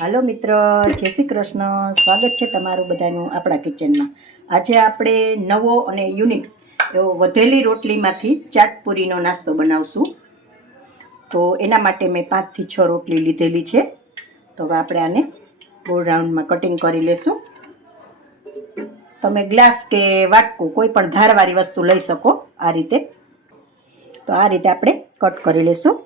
હાલો મિત્ર, જય શ્રી કૃષ્ણ. સ્વાગત છે તમારું બધાનું આપણા કિચનમાં. આજે આપણે નવો અને યુનિક એવો વધેલી રોટલીમાંથી ચાટપુરીનો નાસ્તો બનાવશું. તો એના માટે મેં 5 થી 6 રોટલી લીધેલી છે. તો હવે આપણે આને ગોળ રાઉન્ડમાં કટિંગ કરી લેશું. તમે ગ્લાસ કે વાટકું કોઈ પણ ધારવાળી વસ્તુ લઈ શકો આ રીતે. તો આ રીતે આપણે કટ કરી લેશું.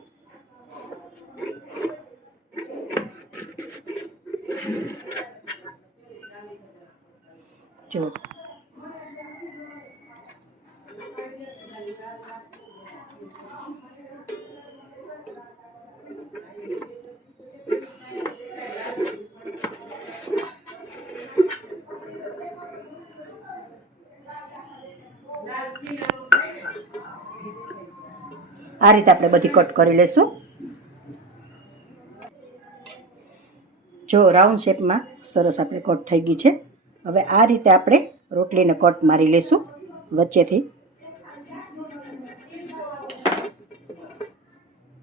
જો આ રીતે આપણે બધી કટ કરી લેશું. જો રાઉન્ડ શેપમાં સરસ આપણે કટ થઈ ગઈ છે. હવે આ રીતે આપણે રોટલીને કટ મારી લેશું વચ્ચેથી.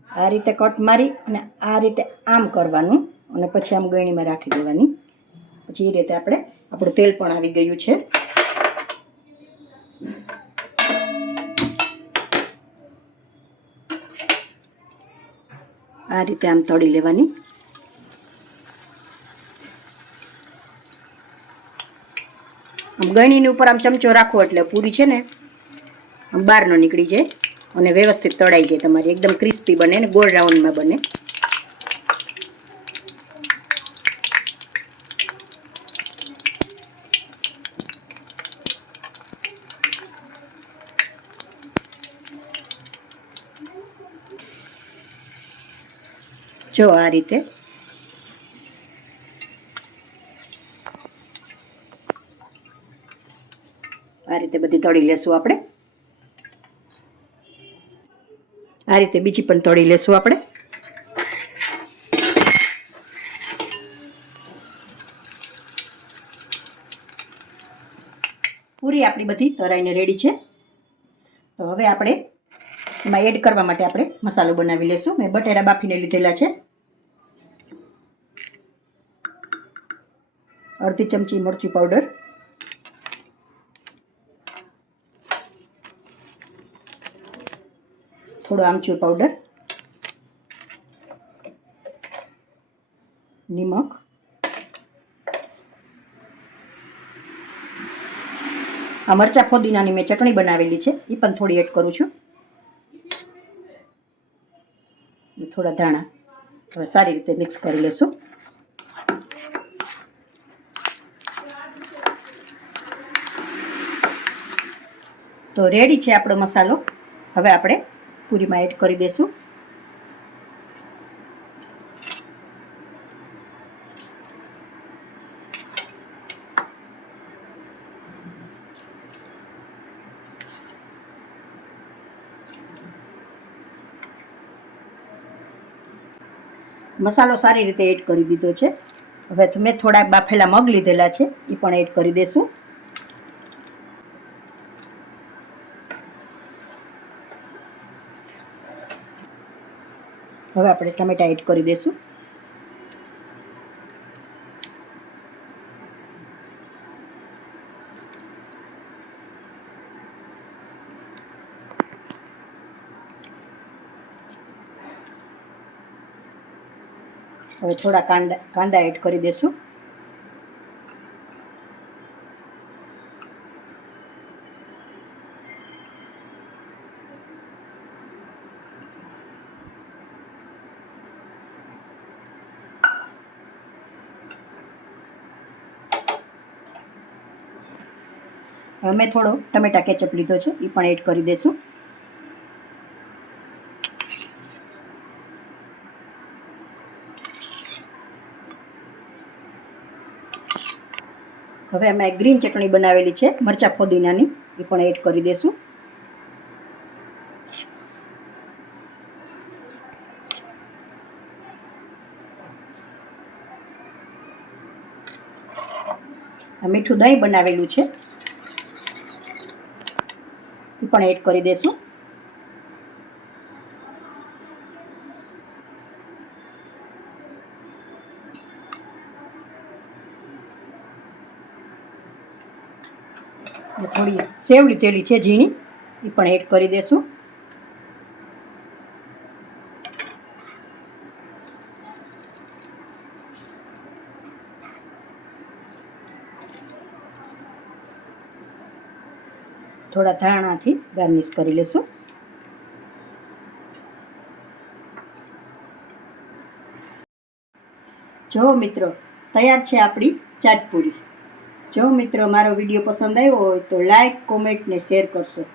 આ રીતે કટ મારી અને આ રીતે આમ કરવાનું અને પછી આમ ગળણીમાં રાખી દેવાની. પછી એ રીતે આપણું તેલ પણ આવી ગયું છે. આ રીતે આમ તળી લેવાની. આમ ગળણીની ઉપર આમ ચમચો રાખો એટલે પૂરી છે ને આમ બહાર ન નીકળી જાય અને વ્યવસ્થિત તળાઈ જાય. તમારી એકદમ ક્રિસ્પી બને ને ગોળ રાઉન્ડમાં બને. જો આ રીતે બધી તળી લેશું આપણે. આ રીતે બીજી પણ તળી લેશું આપણે. પૂરી આપણી બધી તળાઈને રેડી છે. તો હવે આપણે એમાં એડ કરવા માટે આપણે મસાલો બનાવી લેશું. મેં બટેટા બાફીને લીધેલા છે. અડધી ચમચી મરચું પાવડર, થોડો આમચૂર પાવડર, નિમક, આ મરચા ફોદીનાની મેં ચટણી બનાવેલી છે એ પણ થોડી એડ કરું છું. થોડા ધાણા. હવે સારી રીતે મિક્સ કરી લેશું. તો રેડી છે આપણો મસાલો. હવે આપણે પૂરીમાં એડ કરી દઈશું. મસાલો સારી રીતે એડ કરી દીધો છે. હવે મેં થોડા બાફેલા મગ લીધેલા છે એ પણ એડ કરી દઈશું. હવે આપણે ટમેટા એડ કરી દઈશું. હવે થોડા કાંદા એડ કરી દઈશું. મેં થોડો ટમેટા કેચઅપ લીધો છે એ પણ એડ કરી દઈશું. હવે અમે ગ્રીન ચટણી બનાવેલી છે મરચા ફોદીનાની એ પણ એડ કરી દઈશું. મીઠું દહીં બનાવેલું છે એ પણ એડ કરી દઈશું. થોડી સેવ લીધેલી છે ઝીણી, એ પણ એડ કરી દેશું. થોડા ધાણાથી ગાર્નિશ કરી લેશું. જો મિત્રો, તૈયાર છે આપણી ચાટપુરી. જો મિત્રો મારો વિડીયો પસંદ આવ્યો હોય તો લાઈક, કોમેન્ટ ને શેર કરશો.